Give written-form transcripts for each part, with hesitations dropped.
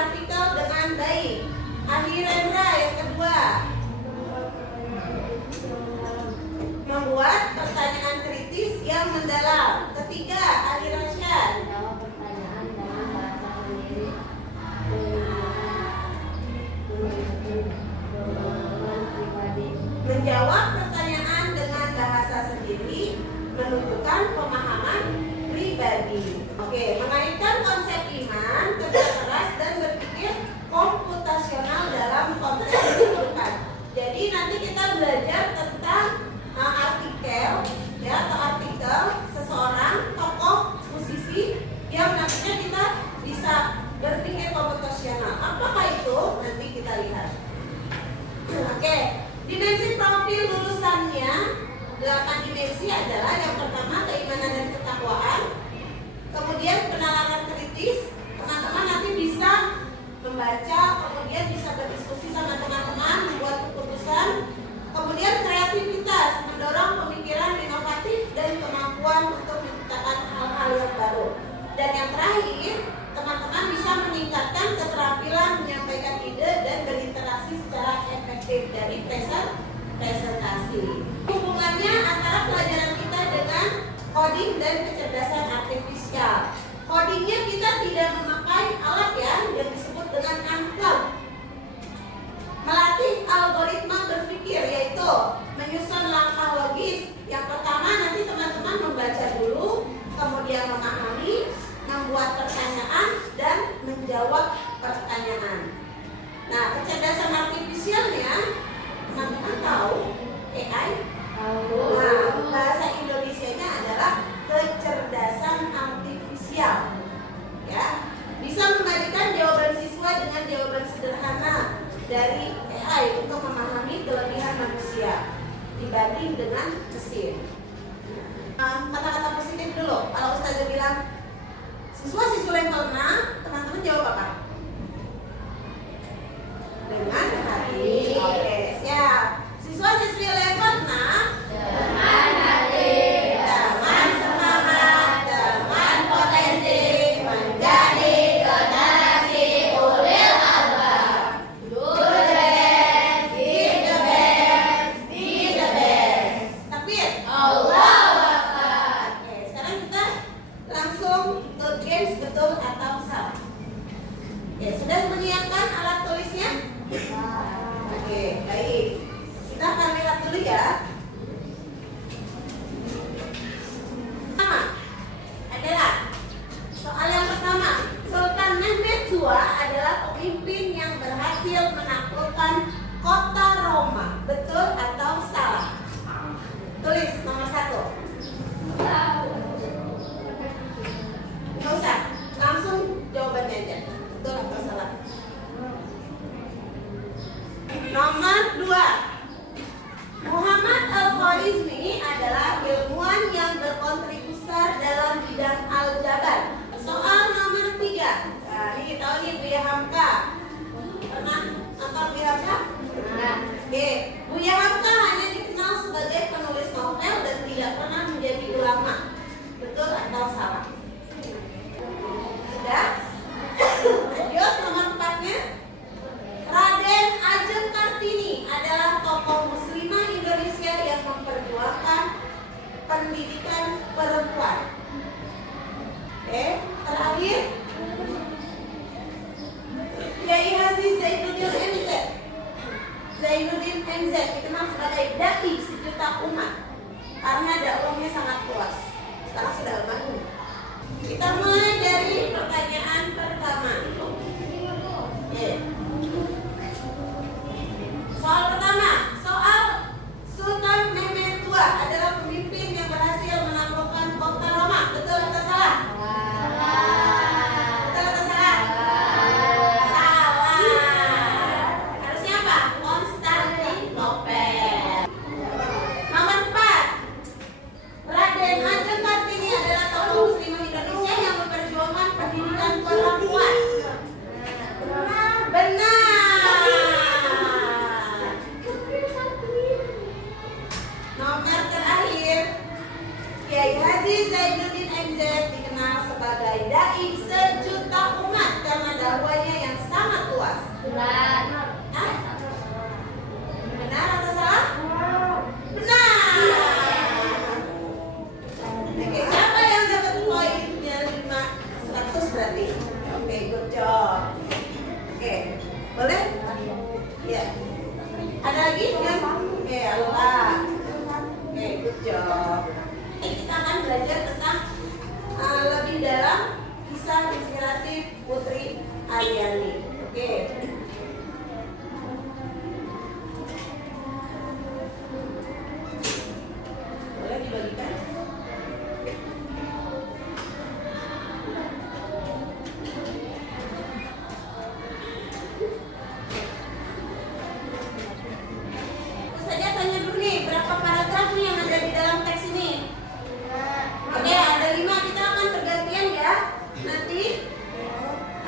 artikel dengan baik. Ahirendra yang kedua, membuat pertanyaan kritis yang mendalam. Ketiga, Ali Rasyad, menjawab pertanyaan dengan bahasa sendiri, menunjukkan pribadi. menjawab pertanyaan dengan bahasa sendiri, menunjukkan pemahaman pribadi. Oke, mengaitkan konsep iman, kerja keras, dan berpikir komputasional dalam konteks kehidupan. Jadi nanti kita belajar tentang artikel, ya, atau artikel seseorang, tokoh, musisi yang nantinya kita bisa berpikir komputasional. Apakah itu? Nanti kita lihat. Oke, dimensi profil lulusannya 8 dimensi adalah yang pertama keimanan dan ketakwaan, kemudian penalaran kritis, teman-teman nanti bisa membaca, kemudian bisa berdiskusi sama teman-teman, membuat keputusan, kemudian kreativitas, mendorong pemikiran inovatif dan kemampuan untuk menciptakan hal-hal yang baru, dan yang terakhir teman-teman bisa meningkatkan keterampilan menyampaikan ide dan berinteraksi secara efektif dari presentasi. Hubungannya antara pelajaran kita dengan coding dan kecerdasan artifisial. Codingnya kita tidak memakai alat ya yang disebut dengan unplug. Melatih algoritma berpikir, yaitu menyusun langkah logis. Yang pertama nanti teman-teman membaca dulu, kemudian memahami, membuat pertanyaan, dan menjawab pertanyaan. Nah, kecerdasan artifisialnya teman-teman tahu AI? Nah, bahasa Indonesianya adalah kecerdasan artifisial. Ya, bisa memberikan jawaban siswa dengan jawaban sederhana dari AI untuk memahami kelebihan manusia dibanding dengan mesin. Kata-kata positif dulu. Kalau Ustazah bilang siswa-siswa level 6, teman-teman jawab apa? Dengan hati. Oke, siap. Siswa-siswi level 6 Dengan hati, dengan semangat, dengan potensi menjadi generasi ulil albab. do the best, give the best, be the best. Takbir. Allahu Akbar. Oke, sekarang kita langsung ke games, betul atau salah. Oke, sudah menyiapkan alat tulisnya? Oke, baik. Kita akan lihat dulu ya. Pertama adalah soal yang pertama. Sultan Mehmed II adalah pemimpin yang berhasil menaklukkan kota Roma. Betul atau salah? Tulis nomor 1. Nggak usah, langsung jawabannya aja. Betul atau salah? Nomor 2. Muhammad Al-Khwarizmi adalah ilmuwan yang berkontribusi besar dalam bidang aljabar. Soal nomor 3. Nah, ini tahu nih Buya Hamka. Pernah nonton Buya Hamka? Pernah. Oke, Buya Hamka hanya dikenal sebagai penulis novel dan tidak pernah menjadi ulama. Betul atau salah? Sudah? Lanjut nomor 4-nya. Raden Ajeng Kartini adalah tokoh muslimah Indonesia yang memperjuangkan pendidikan perempuan. Oke, terakhir Kiai Haji Zainuddin MZ. Aryani. Oke. Boleh dibagikan? Terus saja tanya dulu nih, berapa paragraf nih yang ada di dalam teks ini? Oke, ada 5, kita akan bergantian ya. Nanti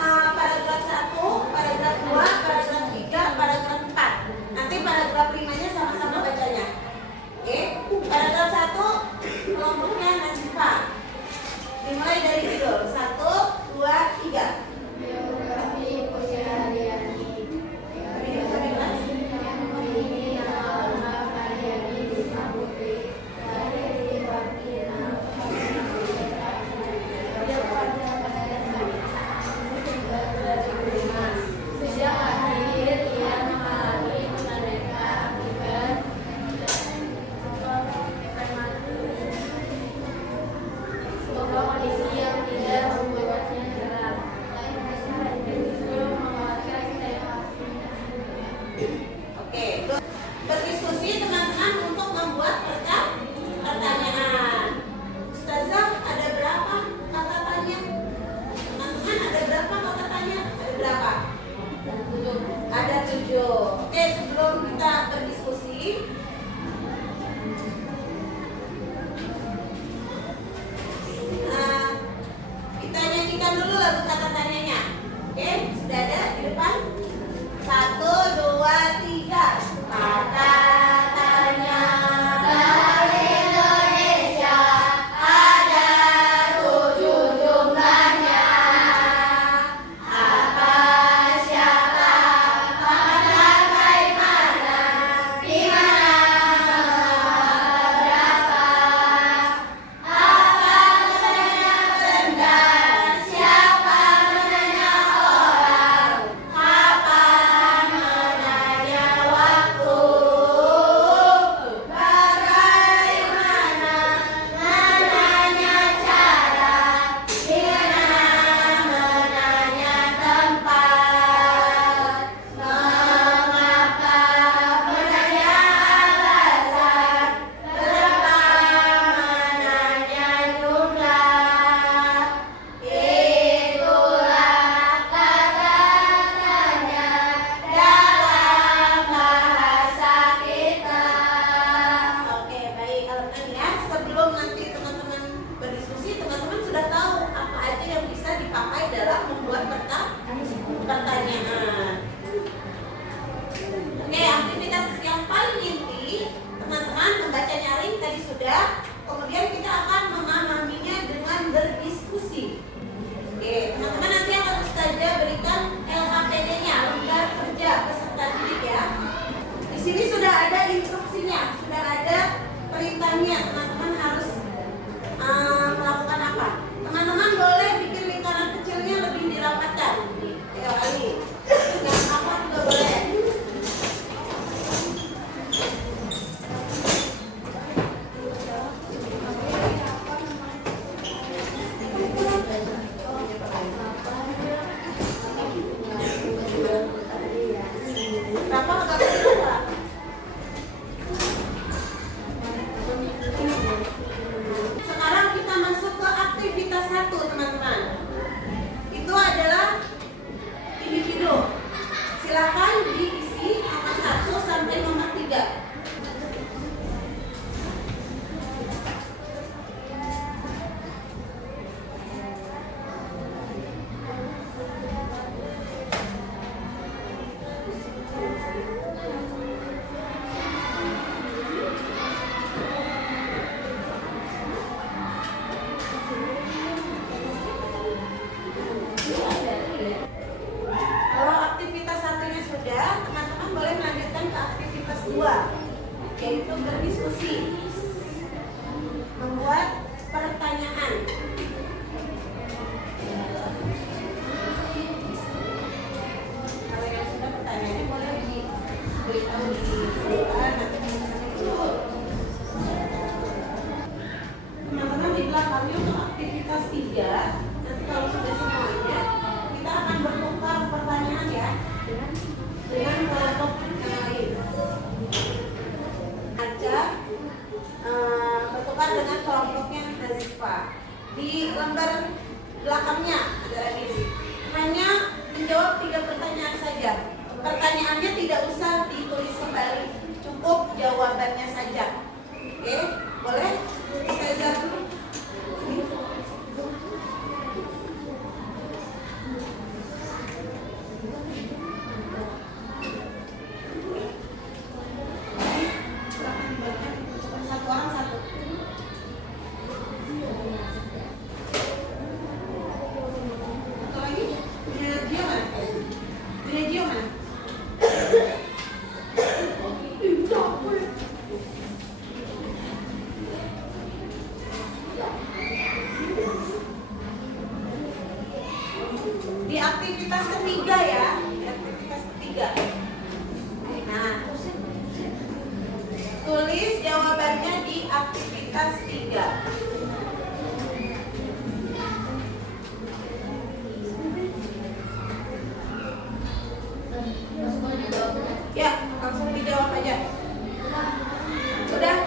paragraf 1, paragraf 2, paragraf 3, paragraf 4. Nanti paragraf 5-nya sama-sama bacanya. Oke, paragraf 1 kelompoknya Nazifa. Dimulai dari judul 1, 2, 3. Biografi Putri Aryani. Ini nama lengkap Aryani Risma Putri. Lahir di Bangkina, sejak lahir ia mengalami aneka akibat sebuah kondisi yang tidak membuatnya nyerah. Justru menguatkan tekad. Oke, berdiskusi teman-teman untuk membuat pertanyaan. Ustazah, ada berapa kata tanya? Teman-teman, ada berapa kata tanya? Ada berapa? Ada 7. Oke, sebelum kita berdiskusi, kita nyanyikan dulu lagu kata tanyanya. Oke, sudah ada di depan? 1, 2, 3. Kata tanya. Dari Indonesia ada 7 jumlahnya. Apa, siapa, mana, bagaimana, di mana, berapa? Apa menanya benda, siapa menanya orang, kapan menanya waktu, bagaimana menanya cara, di mana menanya tempat, mengapa menanya alasan, berapa menanya jumlah. Itulah kata tanya dalam bahasa kita. Oke, baik. Kalau tadi ya, sebelum nanti teman-teman berdiskusi, teman-teman sudah tahu apa aja yang bisa dipakai dalam membuat pertanyaan. Oke, aktivitas yang paling inti, teman-teman membaca nyaring tadi sudah. Kemudian kita akan memahaminya dengan berdiskusi. Oke, teman-teman nanti akan Ustazah berikan LHPD-nya, lembar kerja peserta didik ya. Di sini sudah ada instruksinya, sudah ada perintahnya. Teman-teman harus melakukan apa? Teman-teman boleh bikin lingkaran kecilnya lebih dirapatkan. 3 kali. aktivitas ketiga ya. Aktivitas ketiga. Nah, tulis jawabannya di aktivitas 3. Ya, langsung dijawab aja. Sudah?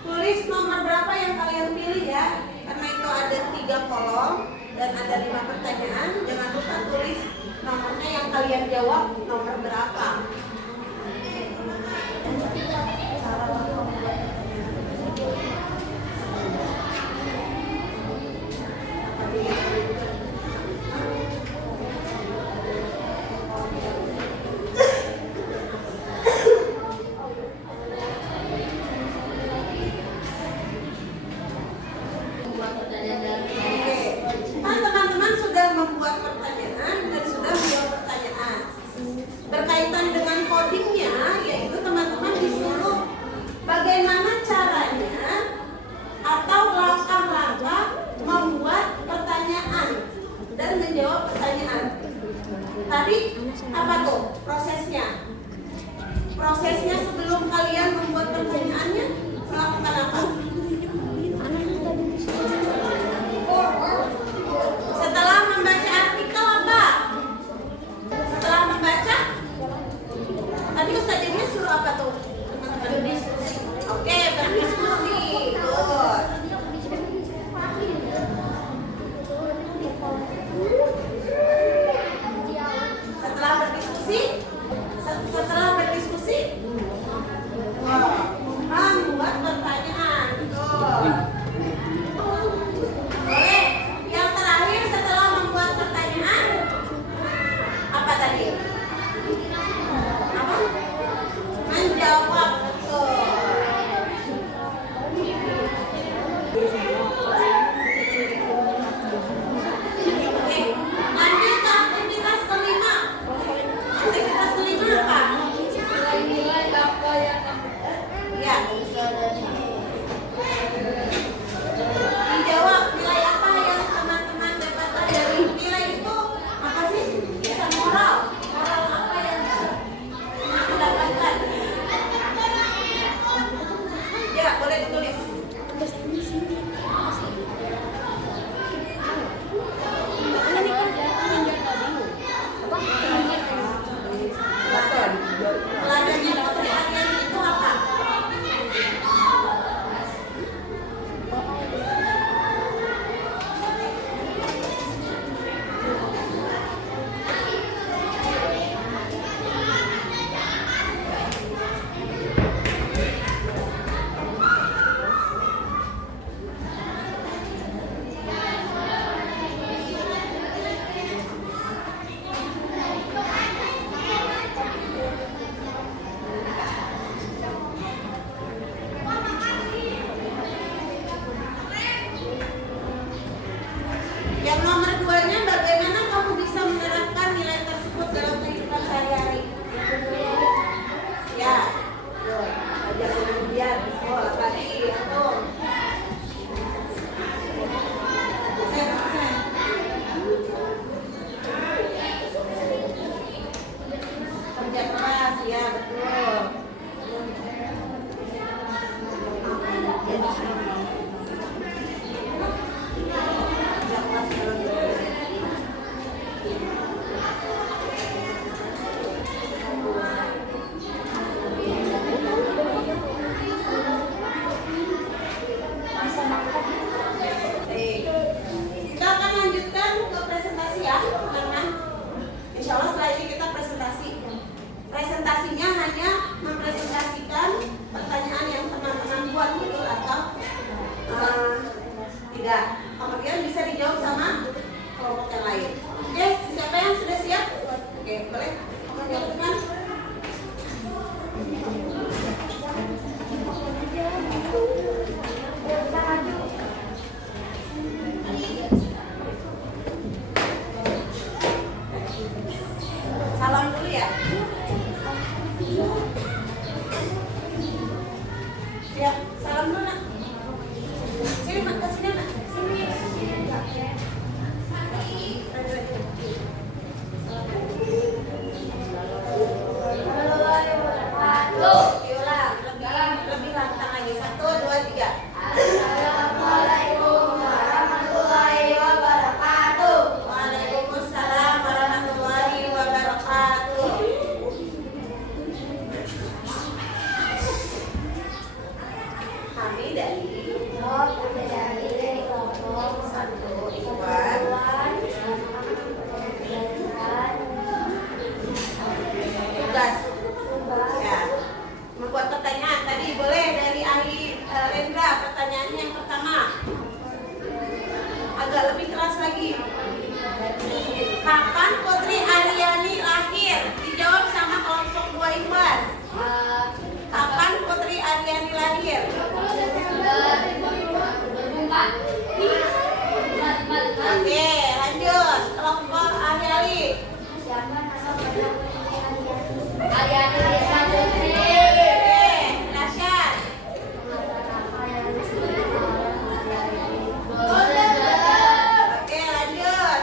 Tulis nomor berapa yang kalian pilih ya. Karena itu ada 3 kolom dan ada 5 pertanyaan. Jangan lupa tulis nomornya yang kalian jawab nomor berapa. Kan teman-teman sudah membuat pertanyaan dan sudah menjawab pertanyaan. Berkaitan dengan codingnya, yaitu teman-teman disuruh bagaimana caranya atau langkah-langkah membuat pertanyaan dan menjawab pertanyaan. Tadi apa tuh prosesnya? Prosesnya sebelum kalian membuat pertanyaannya, melakukan apa? Setelah membaca artikel apa? Setelah membaca, tadi ustazahnya suruh apa tuh? Berdiskusi. Oke, berdiskusi. Good. Setelah berdiskusi, membuat pertanyaan. Oke, lanjut. Kelompok ahli-ahli. Siapa nama perdana menteri Ariani Desa Putri? Oke, Nasyad. Kekuatan apa yang disebut orang Ariani? Oke, lanjut.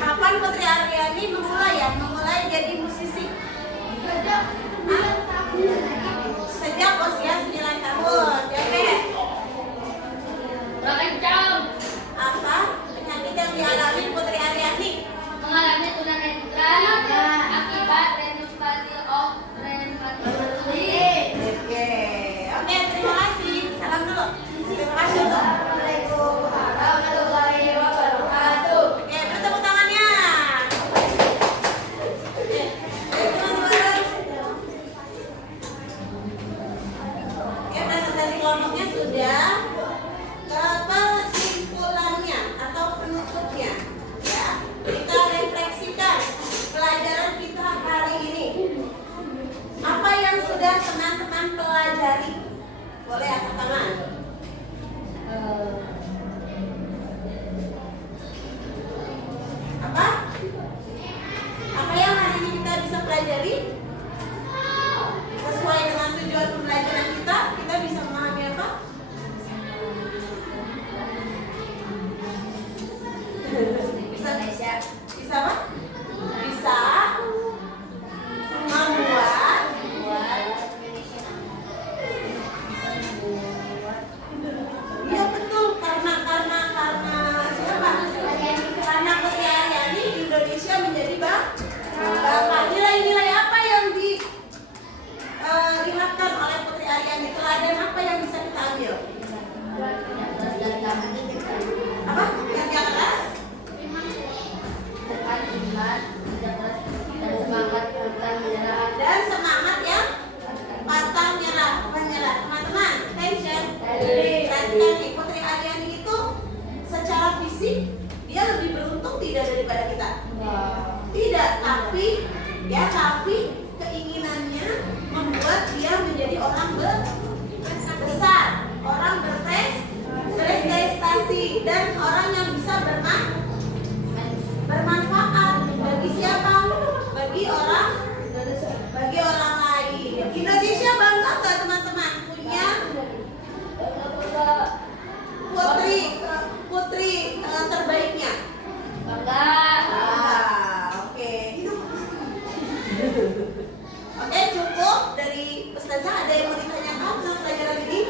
Kapan Putri Aryani memulai jadi musisi? Sejak usia 9 tahun. Oke. Apa penyakit yang dialami Putri Aryani? Mengalami tunanetra akibat retinopathy of rheumatism. Oke. Oke, terima kasih. Salam dulu. Terima kasih. Assalamualaikum warahmatullahi wabarakatuh. Oke, bertepuk tangannya. Oke, teman-teman. Oke, presentasi kelompoknya sudah. Kesimpulannya atau penutupnya, ya. Kita refleksikan pelajaran kita hari ini. Apa yang sudah teman-teman pelajari? Boleh angkat tangan. Apa? Apa yang hari ini kita bisa pelajari? Sesuai dengan tujuan pembelajaran kita bisa memahami apa? Bisa apa? Bisa membuat. Iya betul, karena siapa? Karena Putri Aryani Indonesia menjadi bangga. Nilai-nilai apa yang dilihatkan oleh Putri Aryani? Teladan apa yang bisa kita ambil? Apa? Kerja keras? Dan semangat yang pantang menyerah. Teman-teman, attention. Perhatikan nih, Putri Aryani itu secara fisik dia lebih beruntung tidak daripada kita? Tidak, tapi keinginannya membuat dia menjadi orang besar, orang berprestasi dan orang yang bisa bermanfaat bagi siapa? Bagi orang lain. Indonesia bangga nggak teman-teman punya putri terbaiknya? Oke. Oke, cukup dari Ustazah. Ada yang mau ditanyakan tentang pelajaran ini?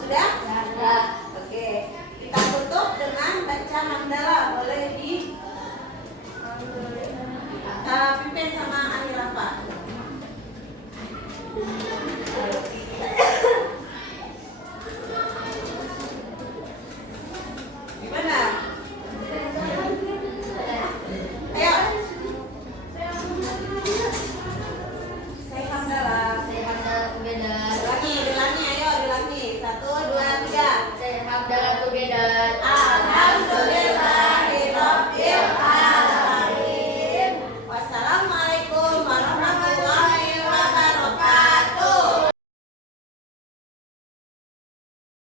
Sudah? Oke. Kita tutup dengan baca hamdalah. Boleh pimpin sama Ani Rafa.